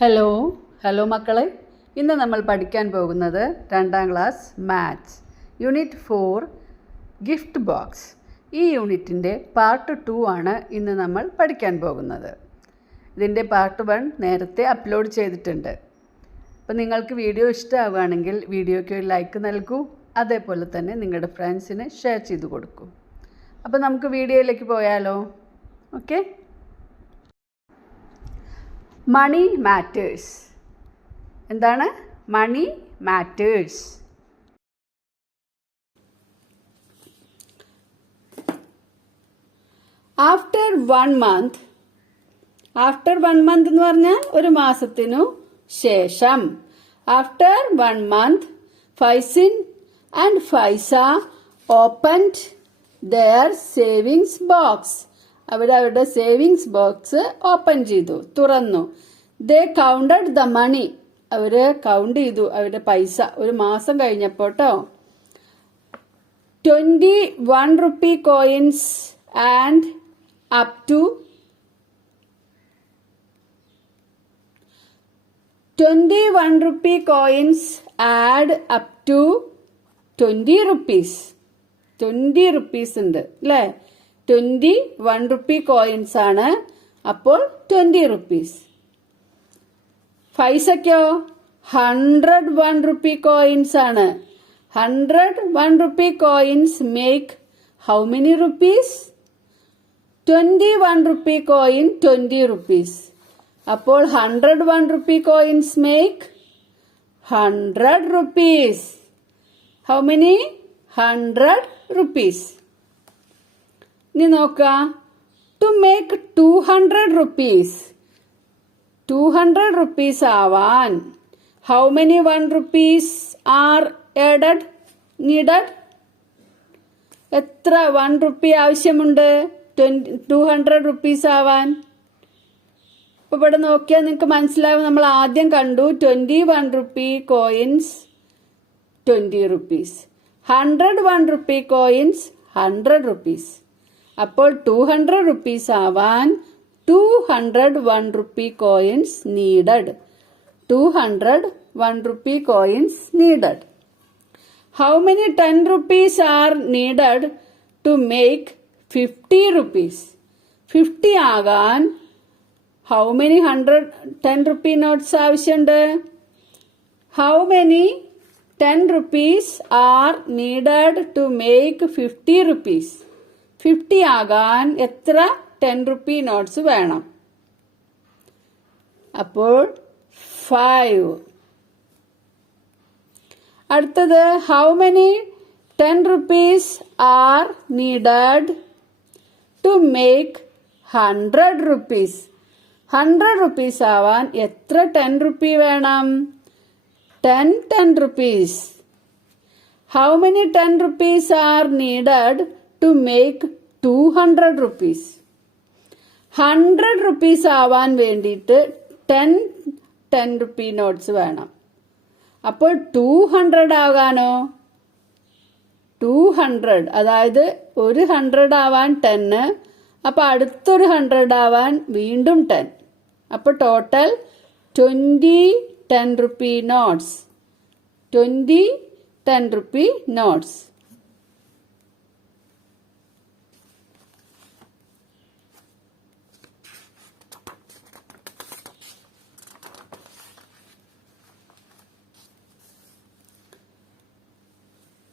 Hello മക്കളെ, ഇന്ന് നമ്മൾ പഠിക്കാൻ പോകുന്നത് 2ാം class maths unit 4 gift box. ഈ യൂണിറ്റിൻ്റെ പാർട്ട് 2 ആണ് ഇന്ന് നമ്മൾ പഠിക്കാൻ പോകുന്നത്. ഇതിൻ്റെ പാർട്ട് 1 നേരത്തെ അപ്ലോഡ് ചെയ്തിട്ടുണ്ട്. അപ്പോൾ നിങ്ങൾക്ക് വീഡിയോ ഇഷ്ടമാവുകയാണെങ്കിൽ വീഡിയോയ്ക്ക് ഒരു ലൈക്ക് നൽകൂ. അതേപോലെ തന്നെ നിങ്ങളുടെ ഫ്രണ്ട്സിന് ഷെയർ ചെയ്ത് കൊടുക്കൂ. അപ്പോൾ നമുക്ക് വീഡിയോയിലേക്ക് പോയാലോ? ഓക്കെ. Money matters. എന്താണ് മണി മാറ്റേഴ്സ്? ആഫ്റ്റർ 1 month എന്ന് പറഞ്ഞാൽ ഒരു മാസത്തിനു ശേഷം. After 1 month Faizin and Faiza opened their savings box. അവരുടെ സേവിങ്സ് ബോക്സ് ഓപ്പൺ ചെയ്തു, തുറന്നു. They counted the money. അവര് കൗണ്ട് ചെയ്തു അവരുടെ പൈസ ഒരു മാസം കഴിഞ്ഞപ്പോട്ടോ. 21 rupee coins and up to 21 rupee coins add up to 20 rupees. 20 rupees ഉണ്ട് അല്ലേ? 21 rupee coins ആണ്. അപ്പോൾ 20 rupees. പൈസക്കോ 101 rupee coins ആണ്. 101 rupee coins make how many rupees? 21 rupee coin 20 rupees. അപ്പോൾ 101 rupee coins make 100 rupees. How many? 100 rupees. ഇനി നോക്കാം. To make 200 rupees. 200 rupees ആവാൻ how many 1 rupees are added needed? എത്ര 1 rupee ആവശ്യമുണ്ട് 200 rupees ആവാൻ? ഇപ്പൊ ഇവിടെ നോക്കിയാൽ നിങ്ങൾക്ക് മനസ്സിലാവും. നമ്മൾ ആദ്യം കണ്ടു 21 rupee coins 20 rupees. 101 rupee coins 100 rupees. അപ്പോൾ 200 rupees ആവാൻ 201 rupee coins needed. 201 rupee coins needed. How many 10 rupees are needed to make 50 rupees? 50 ആകാൻ how many 10 rupee notes ആവശ്യമുണ്ട്? How many 10 rupees are needed to make 50 rupees? 50 ആകാൻ എത്ര 10 rupee notes വേണം? അപ്പോൾ 5. അടുത്തത് how many 10 rupees are needed to make 100 rupees? 100 rupees ആവാൻ എത്ര 10 rupee വേണം? 10 rupees. How many 10 rupees are needed to make 200 rupees? 100 rupees ആവാൻ വേണ്ടിയിട്ട് 10 rupee നോട്ട്സ് വേണം. അപ്പോൾ 200 ആകാനോ? 200 അതായത് ഒരു 100 ആവാൻ 10. അപ്പൊ അടുത്തൊരു 100 ആവാൻ വീണ്ടും 10. അപ്പൊ total 20 10 rupee notes. 20 10 rupee notes.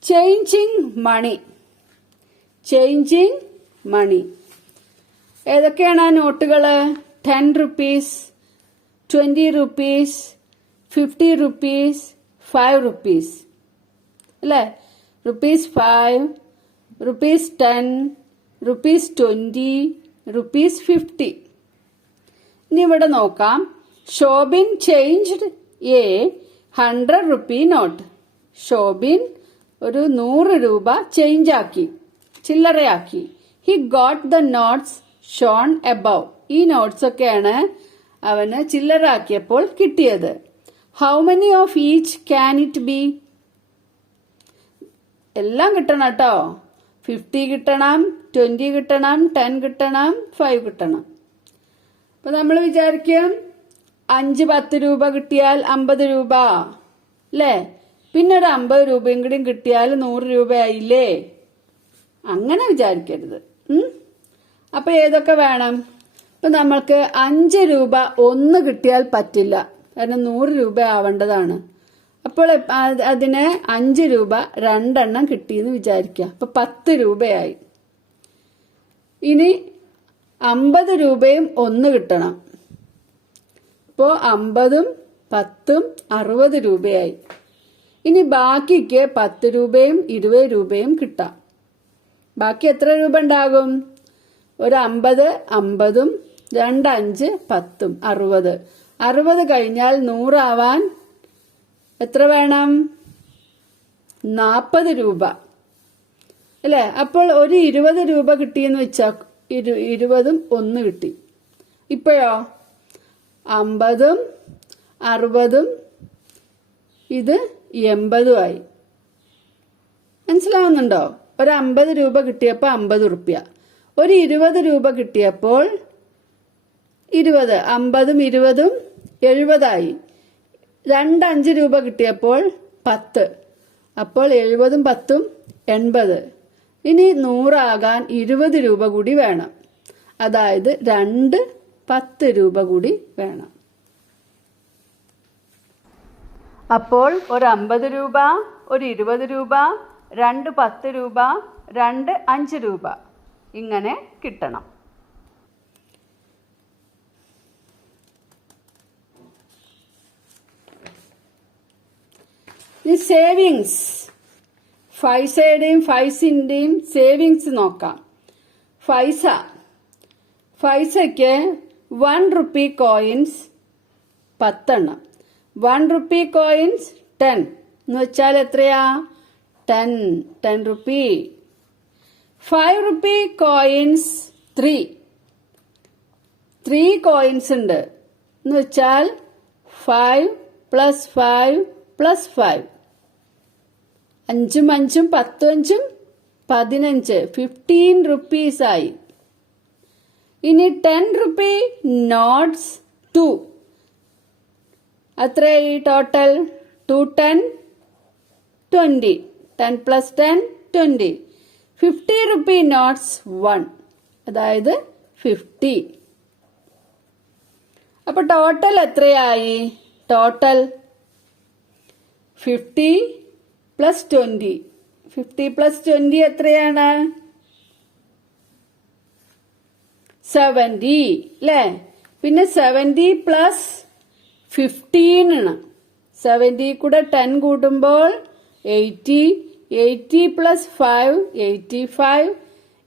Changing money. Changing money. ഏതൊക്കെയാണ് ആ നോട്ടുകള്? 10 rupees, 20 rupees, 50 rupees, 5 rupees അല്ലേ? ₹5, ₹10, ₹20, ₹50. ഇനി ഇവിടെ നോക്കാം. Shobin changed a 100 rupee note. Shobin ഒരു 100 രൂപ ചേഞ്ച് ആക്കി, ചില്ലറയാക്കി. He got the notes shown above. ഈ നോട്ട്സ് ഒക്കെയാണ് അവന് ചില്ലറാക്കിയപ്പോൾ കിട്ടിയത്. How many of each can it be? എല്ലാം കിട്ടണം കേട്ടോ. 50 കിട്ടണം, 20 കിട്ടണം, 10 കിട്ടണം, 5 കിട്ടണം. അപ്പൊ നമ്മൾ വിചാരിക്കും 5 10 രൂപ കിട്ടിയാൽ 50 രൂപ അല്ലേ? പിന്നെ ഒരു 50 രൂപയും കൂടി കിട്ടിയാൽ 100 രൂപയായില്ലേ? അങ്ങനെ വിചാരിക്കരുത്. അപ്പൊ ഏതൊക്കെ വേണം? ഇപ്പൊ നമ്മൾക്ക് 5 രൂപ 1 കിട്ടിയാൽ പറ്റില്ല, കാരണം 100 രൂപ ആവേണ്ടതാണ്. അപ്പോൾ അതിന് 5 രൂപ 2 എണ്ണം കിട്ടിയെന്ന് വിചാരിക്കുക. അപ്പൊ 10 രൂപയായി. ഇനി 50 രൂപയും 1 കിട്ടണം. ഇപ്പോ 50ഉം 10ഉം 60 രൂപയായി. ഇനി ബാക്കിക്ക് 10 രൂപയും 20 രൂപയും കിട്ടാം. ബാക്കി എത്ര രൂപ ഉണ്ടാകും? ഒരു 50 50ഉം 2 5 10ഉം 60. 60 കഴിഞ്ഞാൽ 100 ആവാൻ എത്ര വേണം? 40 രൂപ അല്ലേ? അപ്പോൾ ഒരു 20 രൂപ കിട്ടിയെന്ന് വെച്ചാൽ 20ഉം 1 കിട്ടി. ഇപ്പോഴോ 50ഉം 60ഉം ഇത് 80ഉം ആയി. മനസ്സിലാവുന്നുണ്ടോ? ഒരു 50 രൂപ കിട്ടിയപ്പോൾ 50 റുപ്യ. ഒരു 20 രൂപ കിട്ടിയപ്പോൾ 20, 50ഉം 20ഉം 70ആയി. 2 5 രൂപ കിട്ടിയപ്പോൾ 10, അപ്പോൾ 70ഉം 10ഉം 80. ഇനി 100 ആകാൻ 20 രൂപ കൂടി വേണം. അതായത് 2 10 രൂപ കൂടി വേണം. അപ്പോൾ ഒരു 50 രൂപ, ഒരു 20 രൂപ, 2 10 രൂപ, 2 5 രൂപ ഇങ്ങനെ കിട്ടണം. ഇനി സേവിങ്സ്, പൈസയുടെയും പൈസൻ്റെയും സേവിങ്സ് നോക്കാം. പൈസയ്ക്ക് 1 റുപ്പി കോയിൻസ് 10 എണ്ണം. 1 റുപ്പി കോയിൻസ് 10 എന്ന് വെച്ചാൽ എത്രയാ? 10 റുപ്പി. 5 റുപ്പി കോയിൻസ് 3 കോയിൻസ് ഉണ്ട് എന്ന് വെച്ചാൽ 5 + 5 + 5. 5ഉം 5ഉം 10ഉം 5ഉം 15, 15 റുപ്പീസ് ആയി. ഇനി 10 റുപ്പി നോട്ട്സ് 2 അത്രയായി ടോട്ടൽ? 2 10 20, 10 + 10 20. 50 റുപ്പി നോട്ട്സ് 1, അതായത് 50. അപ്പൊ ടോട്ടൽ എത്രയായി? ടോട്ടൽ 50 + 20. 50 + 20 എത്രയാണ്? 70 അല്ലേ? പിന്നെ 70 + 15 ആണ്. 70 കൂടെ 10 കൂടുമ്പോൾ 80. 80 + 5 85.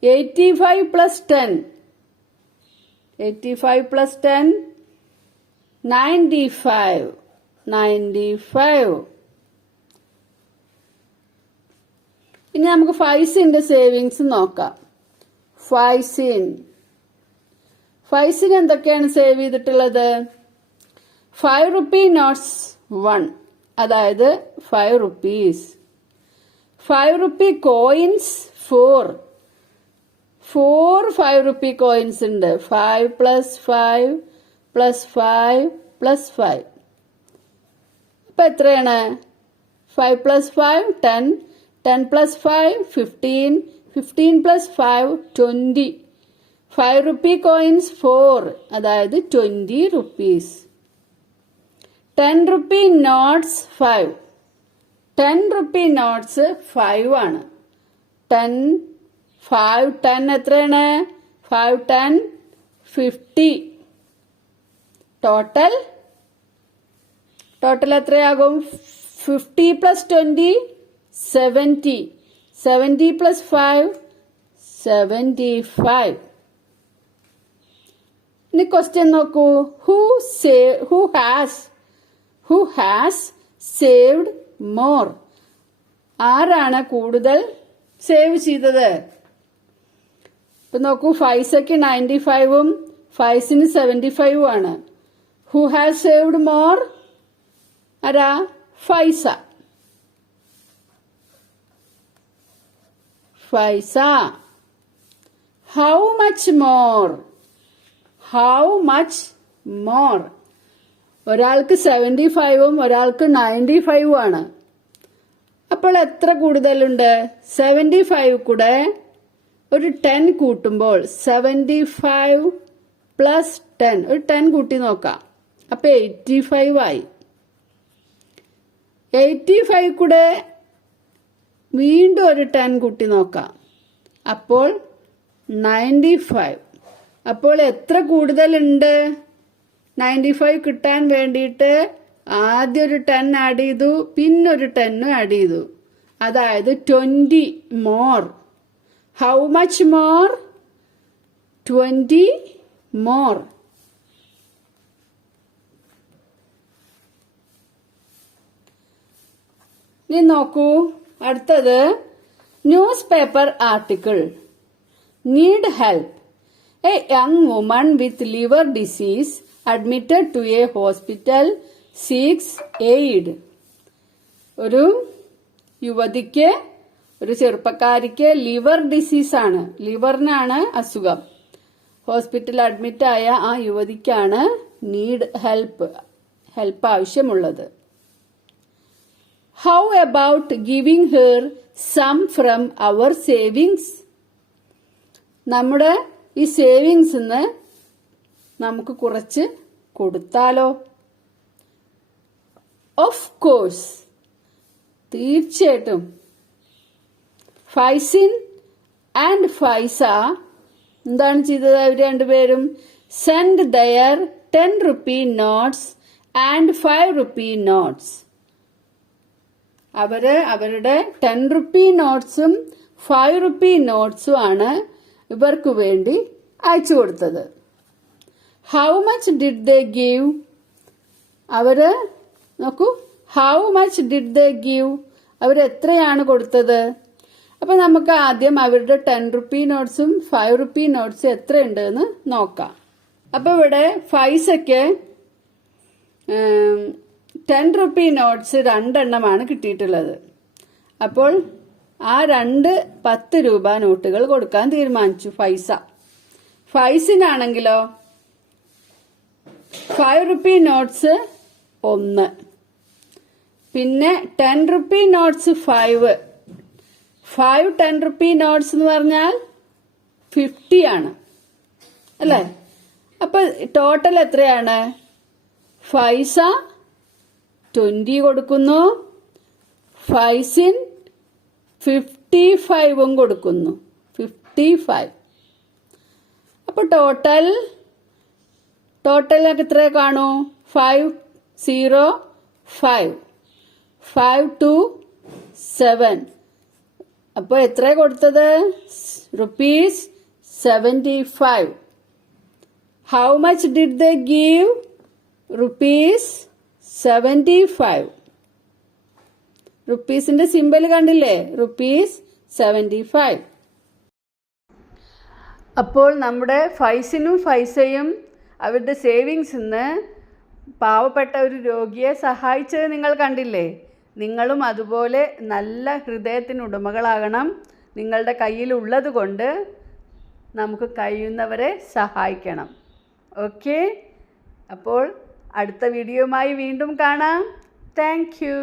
85 + 10 85 + 10 95. 95. ഇനി നമുക്ക് പൈസന്റെ സേവിങ്സ് നോക്കാം. പൈസന് എന്തൊക്കെയാണ് സേവ് ചെയ്തിട്ടുള്ളത്? 5 റുപ്പി നോട്ട്സ് 1, അതായത് 5 rupees. 5 rupee coins 4 5 rupee coins ഉണ്ട്. 5 + 5 + 5 + 5. അപ്പൊ എത്രയാണ്? 5 + 5 10, 10 + 5 15, 15 + 5 20. 5 റുപ്പി കോയിൻസ് 4, അതായത് 20 rupees. 10 rupee notes 5. 10 rupee notes 5 ആണ്. 10 5 10 എത്രയാണ്? 5 10 50. ടോട്ടൽ എത്രയാകും? 50 + 20 70. 70 + 5 75. ഇനി ക്വസ്റ്റ്യൻ നോക്കൂ. Who has saved more? ആരാണ് കൂടുതൽ സേവ് ചെയ്തത്? ഇപ്പൊ നോക്കൂ, പൈസക്ക് 95ഉം പൈസന് 75ഉം ആണ്. Who has saved more? ആരാ? പൈസ. How much more? ഒരാൾക്ക് 75ഉം ഒരാൾക്ക് 95ഉം ആണ്. അപ്പോൾ എത്ര കൂടുതലുണ്ട്? 75 കൂടെ ഒരു 10 കൂട്ടുമ്പോൾ 75 പ്ലസ് 10 ഒരു 10 കൂട്ടി നോക്കാം. അപ്പോൾ 85 ആയി. 85 കൂടെ വീണ്ടും ഒരു 10 കൂട്ടി നോക്കാം. അപ്പോൾ 95. അപ്പോൾ എത്ര കൂടുതലുണ്ട്? 95 കിട്ടാൻ വേണ്ടിയിട്ട് ആദ്യം ഒരു 10 ആഡ് ചെയ്തു, പിന്നൊരു 10 ആഡ് ചെയ്തു. അതായത് 20 more. How much more? 20 more. ഇനി നോക്കൂ, അടുത്തത് newspaper article. Need help. A young woman with liver disease admitted to a hospital seeks aid. ഒരു യുവതിക്ക്, ഒരു ചെറുപ്പക്കാരിക്ക് ലിവർ ഡിസീസാണ്, ലിവറിനാണ് അസുഖം. ഹോസ്പിറ്റലിൽ അഡ്മിറ്റായ ആ യുവതിക്കാണ് നീഡ് ഹെൽപ്പ് ആവശ്യമുള്ളത്. How about giving her some from our savings? നമ്മുടെ ഈ സേവിങ്സിന്ന് നമുക്ക് കുറച്ച് കൊടുത്താലോ? ഓഫ് കോഴ്സ്, തീർച്ചയായിട്ടും. ഫൈസിൻ ആൻഡ് ഫൈസ എന്താണ് ചെയ്തത്? അവർ രണ്ടുപേരും send their 10 rupee notes and 5 rupee notes. അവരുടെ 10 rupee നോട്ട്സും 5 rupee നോട്ട്സും ആണ് ഇവർക്ക് വേണ്ടി അയച്ചു കൊടുത്തത്. How much did they give? അവര് നോക്കൂ, how much did they give, അവരെത്രയാണ് കൊടുത്തത്? അപ്പൊ നമുക്ക് ആദ്യം അവരുടെ 10 rupee നോട്ട്സും 5 rupee നോട്ട്സും എത്രയുണ്ട് എന്ന് നോക്കാം. അപ്പൊ ഇവിടെ ഫൈസയ്ക്ക് 10 rupee നോട്ട്സ് 2 എണ്ണമാണ് കിട്ടിയിട്ടുള്ളത്. അപ്പോൾ ആ 2 10 രൂപ നോട്ടുകൾ കൊടുക്കാൻ തീരുമാനിച്ചു ഫൈസ. ഫൈസിനാണെങ്കിലോ 5 rupee നോട്ട്സ് 1, പിന്നെ 10 rupee നോട്ട്സ് 5 10 rupee നോട്ട്സ് എന്ന് പറഞ്ഞാൽ 50 ആണ് അല്ലേ? അപ്പൊ ടോട്ടൽ എത്രയാണ്? ഫൈസ 20 കൊടുക്കുന്നു, ഫൈസിൻ 55ഉം കൊടുക്കുന്നു, 55. അപ്പൊ ടോട്ടലൊക്കെ എത്ര കാണൂ? 505 5 to 7. അപ്പോൾ എത്ര കൊടുത്തത്? ₹75. How much did they give? ₹75. റുപ്പീസിന്റെ സിമ്പൽ കണ്ടില്ലേ? ₹75. അപ്പോൾ നമ്മുടെ ഫൈസിനും ഫൈസയും അവരുടെ സേവിങ്സിൽ നിന്ന് പാവപ്പെട്ട ഒരു രോഗിയെ സഹായിച്ചത് നിങ്ങൾ കണ്ടില്ലേ? നിങ്ങളും അതുപോലെ നല്ല ഹൃദയത്തിനുടമകളാകണം. നിങ്ങളുടെ കയ്യിലുള്ളത് കൊണ്ട് നമുക്ക് കഴിയുന്നവരെ സഹായിക്കണം. ഓക്കെ, അപ്പോൾ അടുത്ത വീഡിയോയുമായി വീണ്ടും കാണാം. Thank you.